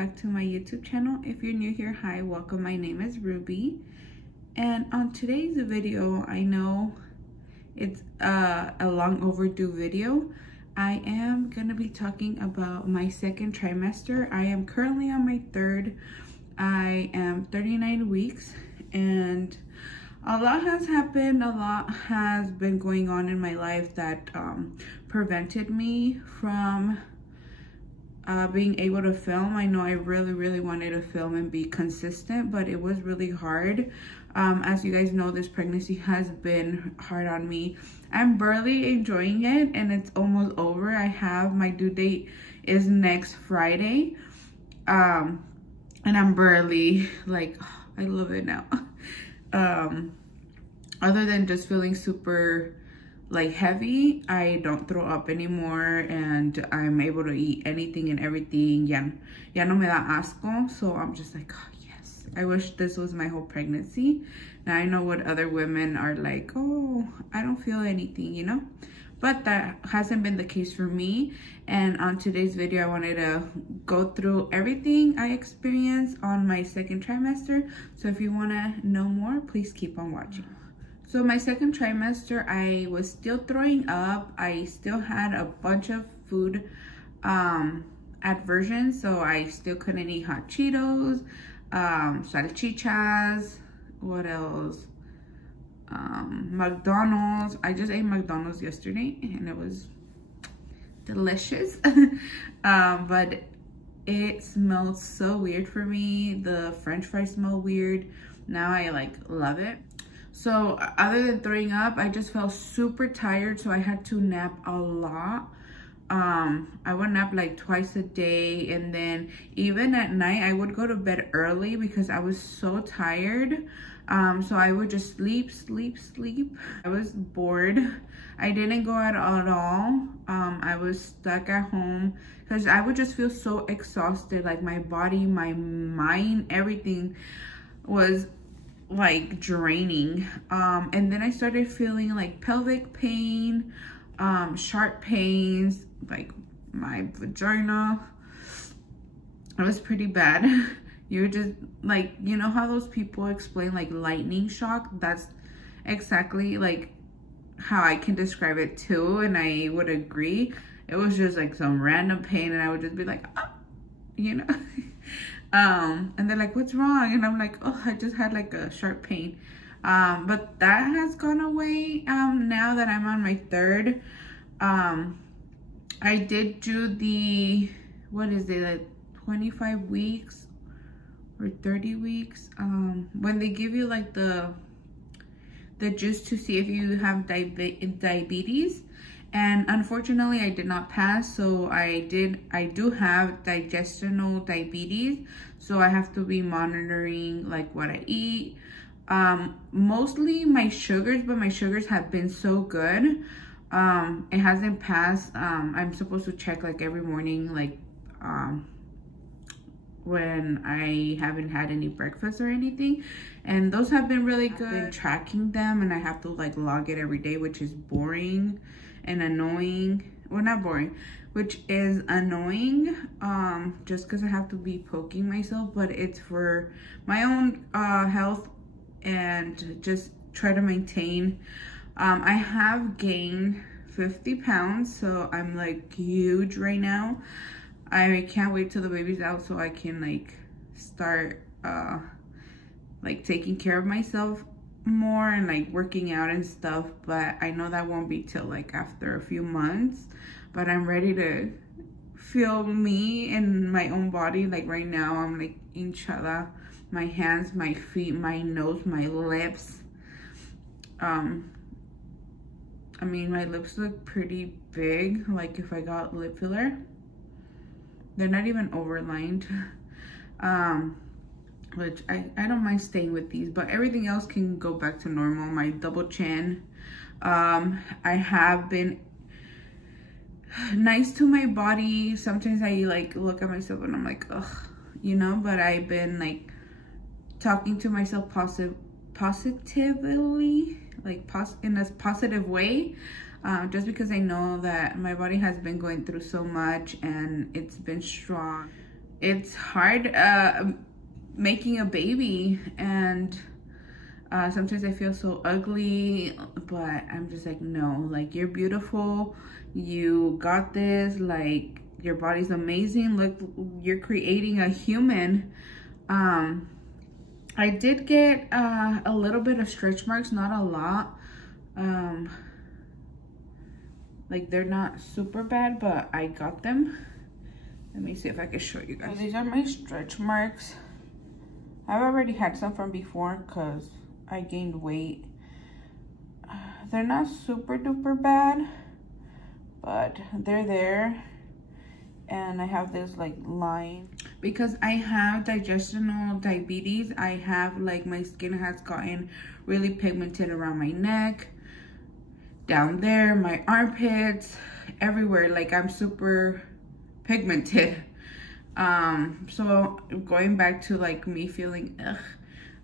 back to my YouTube channel. If you're new here, hi, welcome. My name is Ruby, and on today's video, I know it's a long overdue video. I am gonna be talking about my second trimester. I am currently on my third. I am 39 weeks, and a lot has happened. A lot has been going on in my life that prevented me from being able to film. I know I really wanted to film and be consistent, but it was really hard. As you guys know, this pregnancy has been hard on me. I'm barely enjoying it, and it's almost over. I have my due date is next Friday, and I'm barely like, I love it now. Other than just feeling super like heavy, I don't throw up anymore, and I'm able to eat anything and everything. Ya no me da asco. So I'm just like, oh yes, I wish this was my whole pregnancy. Now I know what other women are like, oh, I don't feel anything, you know, but that hasn't been the case for me. And on today's video, I wanted to go through everything I experienced on my second trimester. So if you want to know more, please keep on watching. So my second trimester, I was still throwing up. I still had a bunch of food aversions, so I still couldn't eat hot Cheetos, salchichas, what else? McDonald's. I just ate McDonald's yesterday, and it was delicious. But it smelled so weird for me. The French fries smell weird. Now I like love it. So other than throwing up, I just felt super tired, so I had to nap a lot. I would nap like twice a day, and then even at night I would go to bed early because I was so tired. So I would just sleep. I was bored. I didn't go out at all. I was stuck at home because I would just feel so exhausted. Like my body, my mind, everything was like draining. And then I started feeling like pelvic pain, sharp pains, like my vagina. It was pretty bad. You just like, you know how those people explain like lightning shock? That's exactly like how I can describe it too, and I would agree. It was just like some random pain, and I would just be like, ah, you know. And they're like, what's wrong? And I'm like, oh, I just had like a sharp pain. But that has gone away now that I'm on my third. I did do the, what is it, like 25 weeks or 30 weeks, when they give you like the juice to see if you have diabetes. And unfortunately, I did not pass. So I do have digestional diabetes. So I have to be monitoring like what I eat. Mostly my sugars, but my sugars have been so good. It hasn't passed. I'm supposed to check like every morning, like when I haven't had any breakfast or anything. And those have been really good. I've been tracking them, and I have to like log it every day, which is boring and annoying. Well, not boring, which is annoying, just because I have to be poking myself, but it's for my own health and just try to maintain. I have gained 50 pounds, so I'm like huge right now. I can't wait till the baby's out so I can like start like taking care of myself more and like working out and stuff, but I know that won't be till like after a few months. But I'm ready to feel me in my own body. Like right now I'm like hinchada, my hands, my feet, my nose, my lips. I mean, my lips look pretty big, like if I got lip filler. They're not even overlined, which I don't mind staying with these, but everything else can go back to normal. My double chin. I have been nice to my body. Sometimes I like look at myself and I'm like, ugh, you know, but I've been like talking to myself positively, like in a positive way. Just because I know that my body has been going through so much and it's been strong. it's hard making a baby, and sometimes I feel so ugly, but I'm just like, no, like, you're beautiful, you got this, like, your body's amazing, look, you're creating a human. I did get a little bit of stretch marks, not a lot. Like, they're not super bad, but I got them. Let me see if I can show you guys. So these are my stretch marks. I've already had some from before because I gained weight. They're not super duper bad, but they're there. And I have this like line because I have digestional diabetes. I have, like, my skin has gotten really pigmented around my neck, down there, my armpits, everywhere. Like, I'm super pigmented. So going back to, like, me feeling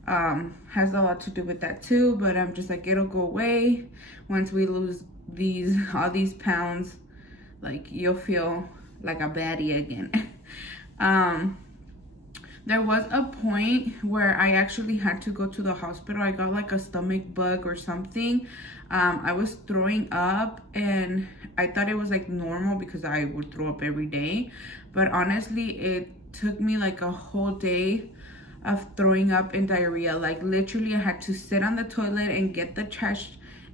has a lot to do with that too, but I'm just like, it'll go away once we lose all these pounds. Like, you'll feel like a baddie again. There was a point where I actually had to go to the hospital. I got like a stomach bug or something. I was throwing up, and I thought it was like normal because I would throw up every day, but honestly it took me like a whole day of throwing up and diarrhea. Like, literally I had to sit on the toilet and get the trash,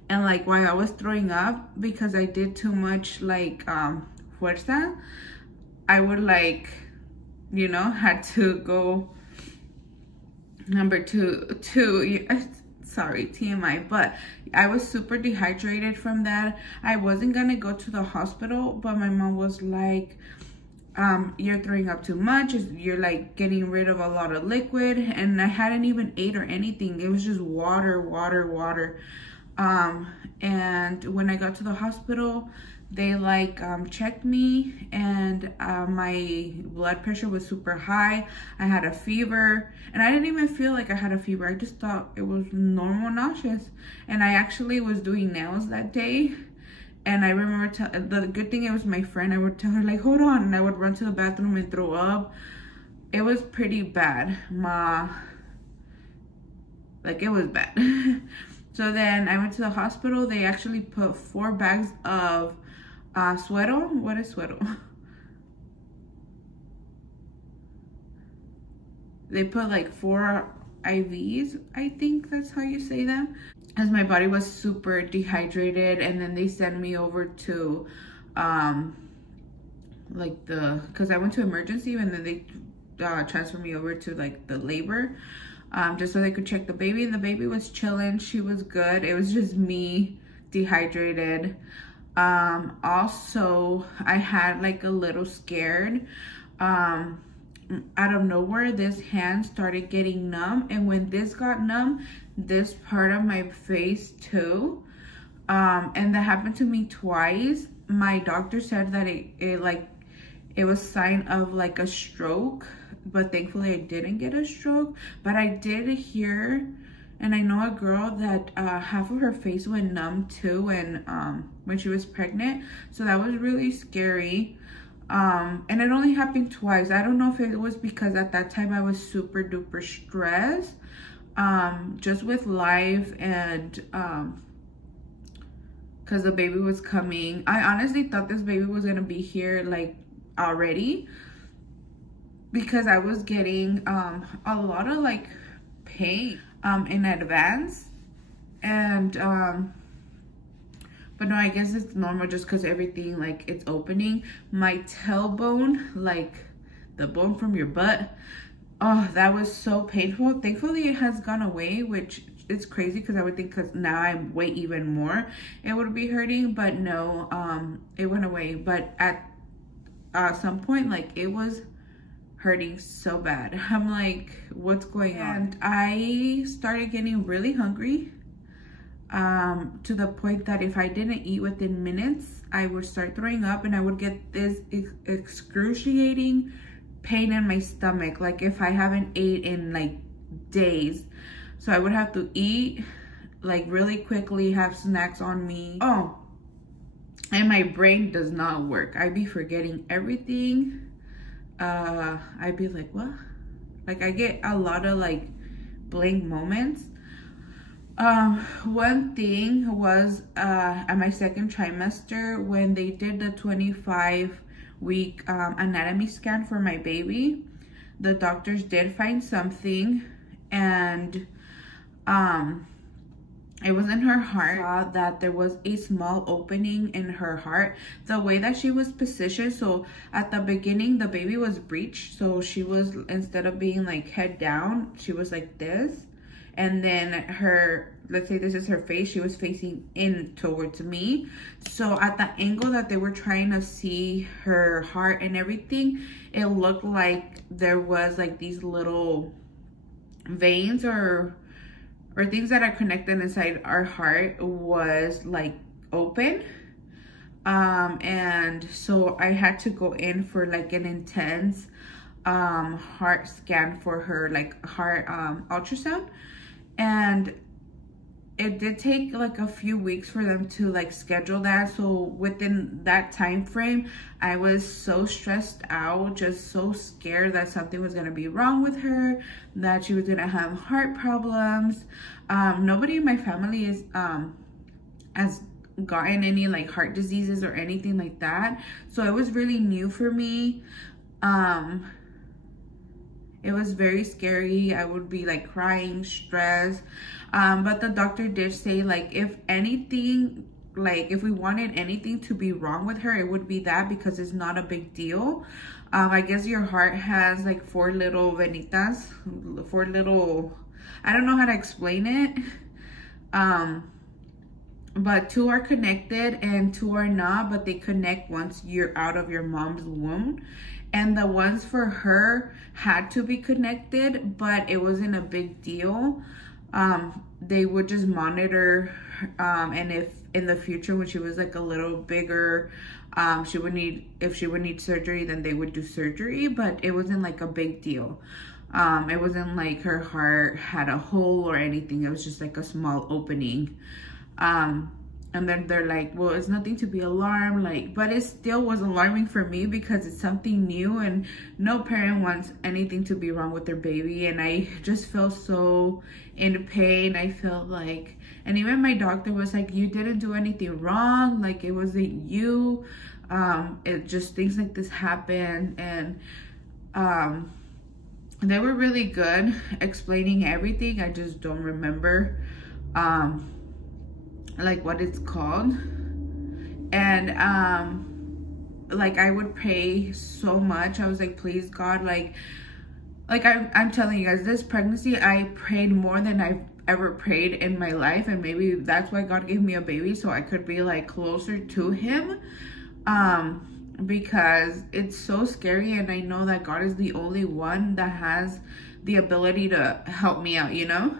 and like, while I was throwing up, because I did too much like fuerza, I would, like, you know, had to go number two, sorry, TMI, but I was super dehydrated from that. I wasn't gonna go to the hospital, but my mom was like, you're throwing up too much, you're like getting rid of a lot of liquid, and I hadn't even ate or anything. It was just water. And when I got to the hospital, they like checked me, and my blood pressure was super high. I had a fever, and I didn't even feel like I had a fever. I just thought it was normal nauseous. And I actually was doing nails that day, and I remember the good thing, it was my friend. I would tell her like, hold on, and I would run to the bathroom and throw up. It was pretty bad. Like, it was bad. So then I went to the hospital. They actually put 4 bags of suero. What is suero? They put like 4 IVs, I think that's how you say them, as my body was super dehydrated. And then they sent me over to like because I went to emergency, and then they transferred me over to like the labor, just so they could check the baby. And the baby was chilling, she was good. It was just me dehydrated. Also, I had like a little scared. Out of nowhere, this hand started getting numb, and when this got numb, this part of my face too. And that happened to me twice. My doctor said that it was sign of like a stroke, but thankfully I didn't get a stroke. But I did hear, and I know a girl that half of her face went numb too, and when she was pregnant. So that was really scary. And it only happened twice. I don't know if it was because at that time I was super duper stressed, just with life, and because the baby was coming. I honestly thought this baby was gonna be here like already, because I was getting a lot of like pain in advance. And but no, I guess it's normal just because everything, like, it's opening. My tailbone, like the bone from your butt, oh, that was so painful. Thankfully it has gone away, which is crazy because I would think, because now I weigh even more, it would be hurting. But no, it went away. But at some point, like, it was hurting so bad. I'm like, what's going on? And I started getting really hungry, to the point that if I didn't eat within minutes, I would start throwing up, and I would get this excruciating pain in my stomach, like if I haven't ate in like days. So I would have to eat like really quickly, have snacks on me. Oh, and my brain does not work. I be forgetting everything. I'd be like, what? Like, I get a lot of like blank moments. One thing was at my second trimester, when they did the 25-week anatomy scan for my baby, the doctors did find something, and it was in her heart. Saw that there was a small opening in her heart. The way that she was positioned, so at the beginning the baby was breeched, so she was, instead of being like head down, she was like this, and then her, let's say this is her face, she was facing in towards me. So at the angle that they were trying to see her heart and everything, it looked like there was like these little veins or things that are connected inside our heart was like open. And so I had to go in for like an intense heart scan for her, like heart ultrasound. And it did take like a few weeks for them to like schedule that. So within that time frame, I was so stressed out, just so scared that something was gonna be wrong with her, that she was gonna have heart problems. Nobody in my family is has gotten any like heart diseases or anything like that, so it was really new for me. It was very scary. I would be like crying, stressed. But the doctor did say, like, if anything, like if we wanted anything to be wrong with her, it would be that, because it's not a big deal. I guess your heart has like 4 little venitas, 4 little, I don't know how to explain it. But 2 are connected and 2 are not, but they connect once you're out of your mom's womb. And the ones for her had to be connected, but it wasn't a big deal. They would just monitor, and if in the future when she was like a little bigger, if she would need surgery, then they would do surgery, but it wasn't like a big deal. It wasn't like her heart had a hole or anything. It was just like a small opening. And then they're like, well, it's nothing to be alarmed, like, but it still was alarming for me because it's something new, and no parent wants anything to be wrong with their baby. And I just felt so in pain. I felt like, and even my doctor was like, you didn't do anything wrong, like it wasn't you, it just, things like this happen. And they were really good explaining everything. I just don't remember like what it's called. And like I would pray so much. I was like, please God, like I'm telling you guys, this pregnancy I prayed more than I've ever prayed in my life, and maybe that's why God gave me a baby, so I could be like closer to him, because it's so scary, and I know that God is the only one that has the ability to help me out, you know,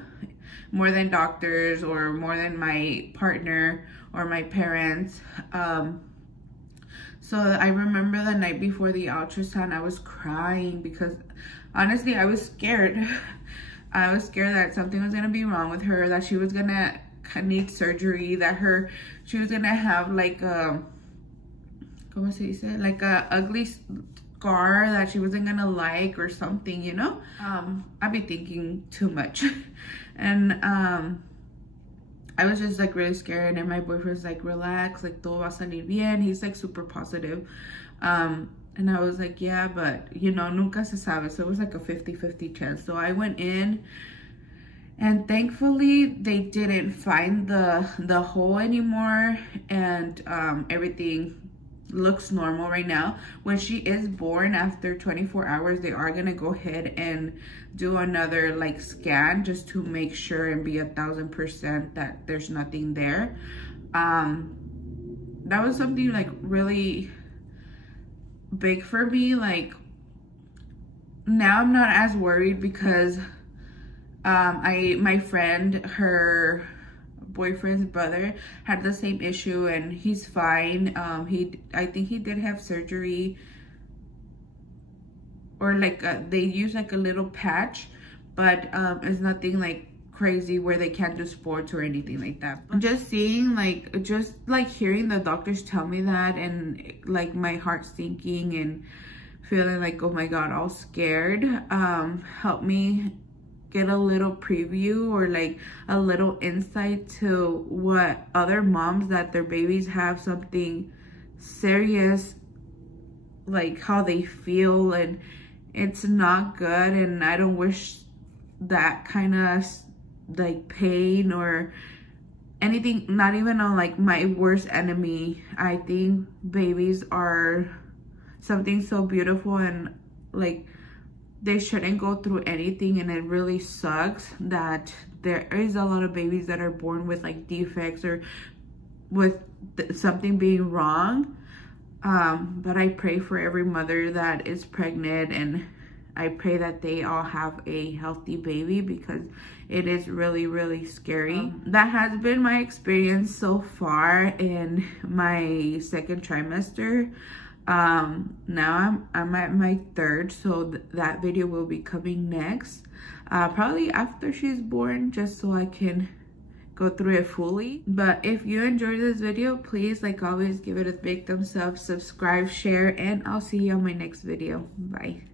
more than doctors or more than my partner or my parents. So I remember the night before the ultrasound, I was crying because honestly, I was scared. I was scared that something was gonna be wrong with her, that she was gonna need surgery, that she was gonna have like a, ¿cómo se dice? Like a ugly scar that she wasn't gonna like or something, you know? I'd be thinking too much. And I was just like really scared, and my boyfriend's like, relax, like todo va a salir bien. He's like super positive. And I was like, yeah, but you know, nunca se sabe. So it was like a 50-50 chance. So I went in, and thankfully they didn't find the hole anymore, and everything looks normal right now. When she is born, after 24 hours, they are gonna go ahead and do another like scan just to make sure and be 1000% that there's nothing there. That was something like really big for me. Like now I'm not as worried because my friend, her boyfriend's brother had the same issue and he's fine. I think he did have surgery, or like they use like a little patch, but it's nothing like crazy where they can't do sports or anything like that. But just seeing just hearing the doctors tell me that, and like my heart sinking and feeling like, oh my God, all scared, helped me get a little preview or like a little insight to what other moms that their babies have something serious, like how they feel, and it's not good. And I don't wish that kind of like pain or anything, not even on like my worst enemy. I think babies are something so beautiful, and like they shouldn't go through anything. And it really sucks that there is a lot of babies that are born with like defects or with something being wrong. But I pray for every mother that is pregnant, and I pray that they all have a healthy baby, because it is really, really scary. That has been my experience so far in my second trimester. Now I'm at my third, so that video will be coming next, probably after she's born, just so I can go through it fully. But if you enjoyed this video, please, like always, give it a big thumbs up, subscribe, share, and I'll see you on my next video. Bye.